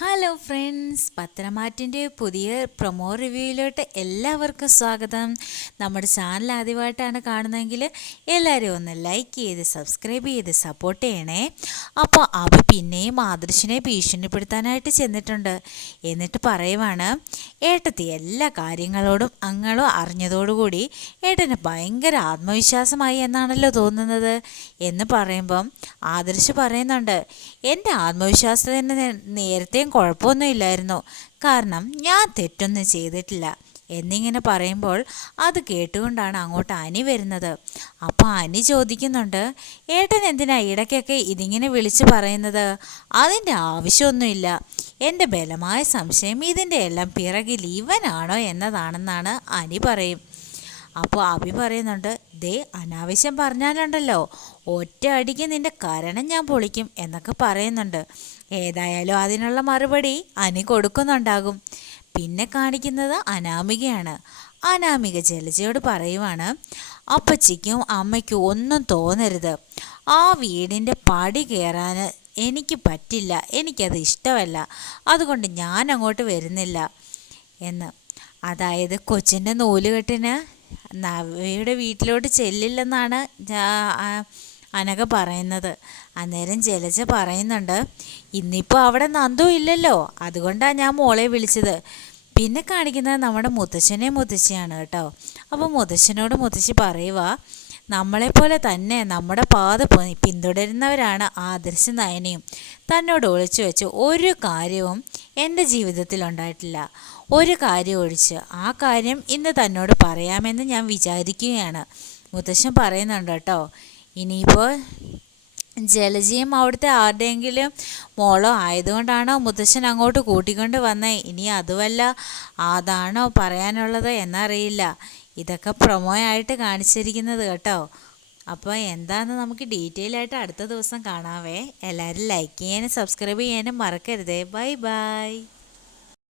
Hello friends, പത്രമാറ്റിൻ്റെ പുതിയ promo റിവ്യൂയിലോട്ട് എല്ലാവർക്കും സ്വാഗതം. നമ്മുടെ ചാനൽ ആദ്യമായിട്ടാണ് കാണുന്നതെങ്കിൽ എല്ലാവരും ഒന്ന് ലൈക്ക് ചെയ്ത് സബ്സ്ക്രൈബ് ചെയ്ത് സപ്പോർട്ട് ചെയ്യണേ. അപ്പോൾ അവ പിന്നെയും ആദർശിനെ ഭീഷണിപ്പെടുത്താനായിട്ട് ചെന്നിട്ടുണ്ട്. എന്നിട്ട് പറയുവാണ്, ഏട്ടത്തി എല്ലാ കാര്യങ്ങളോടും അങ്ങളും അറിഞ്ഞതോടുകൂടി ഏട്ടന് ഭയങ്കര ആത്മവിശ്വാസമായി എന്നാണല്ലോ തോന്നുന്നത് എന്ന് പറയുമ്പം ആദർശ് പറയുന്നുണ്ട്, എൻ്റെ ആത്മവിശ്വാസത്തിന് നേരത്തെയും കുഴപ്പമൊന്നുമില്ലായിരുന്നു, കാരണം ഞാൻ തെറ്റൊന്നും ചെയ്തിട്ടില്ല എന്നിങ്ങനെ പറയുമ്പോൾ അത് കേട്ടുകൊണ്ടാണ് അങ്ങോട്ട് അനി വരുന്നത്. അപ്പോൾ അനി ചോദിക്കുന്നുണ്ട്, ഏട്ടൻ എന്തിനാ ഇടയ്ക്കൊക്കെ ഇതിങ്ങനെ വിളിച്ച് പറയുന്നത്? അതിൻ്റെ ആവശ്യമൊന്നുമില്ല. എൻ്റെ ബലമായ സംശയം ഇതിൻ്റെ എല്ലാം പിറകിൽ ഇവനാണോ എന്നതാണെന്നാണ് അനി പറയും. അപ്പോൾ അഭി പറയുന്നുണ്ട്, ദേ അനാവശ്യം പറഞ്ഞാലുണ്ടല്ലോ ഒറ്റ അടിക്ക് നിൻ്റെ കരണം ഞാൻ പൊളിക്കും എന്നൊക്കെ പറയുന്നുണ്ട്. ഏതായാലും അതിനുള്ള മറുപടി അനി കൊടുക്കുന്നുണ്ടാകും. പിന്നെ കാണിക്കുന്നത് അനാമികയാണ്. അനാമിക ജലജയോട് പറയുവാണ്, അപ്പച്ചിക്കും അമ്മയ്ക്കും ഒന്നും തോന്നരുത്, ആ വീടിൻ്റെ പടി കയറാൻ എനിക്ക് പറ്റില്ല, എനിക്കത് ഇഷ്ടമല്ല, അതുകൊണ്ട് ഞാൻ അങ്ങോട്ട് വരുന്നില്ല എന്ന്. അതായത് കൊച്ചിൻ്റെ നൂലുകെട്ടിന് നവ്യയുടെ വീട്ടിലോട്ട് ചെല്ലില്ലെന്നാണ് അനഘ പറയുന്നത്. അന്നേരം ജലജ പറയുന്നുണ്ട്, ഇന്നിപ്പോൾ അവിടെ നന്ദു ഇല്ലല്ലോ, അതുകൊണ്ടാണ് ഞാൻ മോളെ വിളിച്ചത്. പിന്നെ കാണിക്കുന്നത് നമ്മുടെ മുത്തശ്ശനെ മുത്തശ്ശിയാണ് കേട്ടോ. അപ്പോൾ മുത്തശ്ശനോട് മുത്തശ്ശി പറയുക, നമ്മളെപ്പോലെ തന്നെ നമ്മുടെ പാത പിന്തുടരുന്നവരാണ് ആദർശ് നയനയും. തന്നോട് ഒളിച്ചു വെച്ച് ഒരു കാര്യവും എൻ്റെ ജീവിതത്തിൽ ഉണ്ടായിട്ടില്ല. ഒരു കാര്യം ഒഴിച്ച് ആ കാര്യം ഇന്ന് തന്നോട് പറയാമെന്ന് ഞാൻ വിചാരിക്കുകയാണ്. മുത്തശ്ശൻ പറയുന്നുണ്ട് കേട്ടോ. ഇനിയിപ്പോൾ ജലജയും അവിടുത്തെ ആരുടെയെങ്കിലും മോളോ ആയതുകൊണ്ടാണോ മുത്തശ്ശൻ അങ്ങോട്ട് കൂട്ടിക്കൊണ്ട് വന്നേ, ഇനി അതുമല്ല അതാണോ പറയാനുള്ളത് എന്നറിയില്ല. ഇതൊക്കെ പ്രൊമോ ആയിട്ട് കാണിച്ചിരിക്കുന്നത് കേട്ടോ. അപ്പോൾ എന്താണെന്ന് നമുക്ക് ഡീറ്റെയിൽ ആയിട്ട് അടുത്ത ദിവസം കാണാവേ. എല്ലാവരും ലൈക്ക് ചെയ്യാനും സബ്സ്ക്രൈബ് ചെയ്യാനും മറക്കരുതേ. Bye bye.